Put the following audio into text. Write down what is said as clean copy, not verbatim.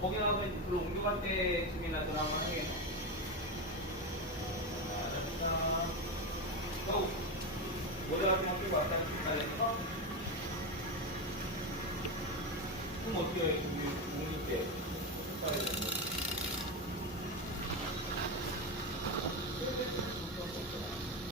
거기 나가서 그 옮겨갈 때쯤이나 전화 한번 하게. 알았다. 고! 모자 같은 거 끼고 왔다. 알았어? 그럼 어떻게 해? 우리 옮길 때.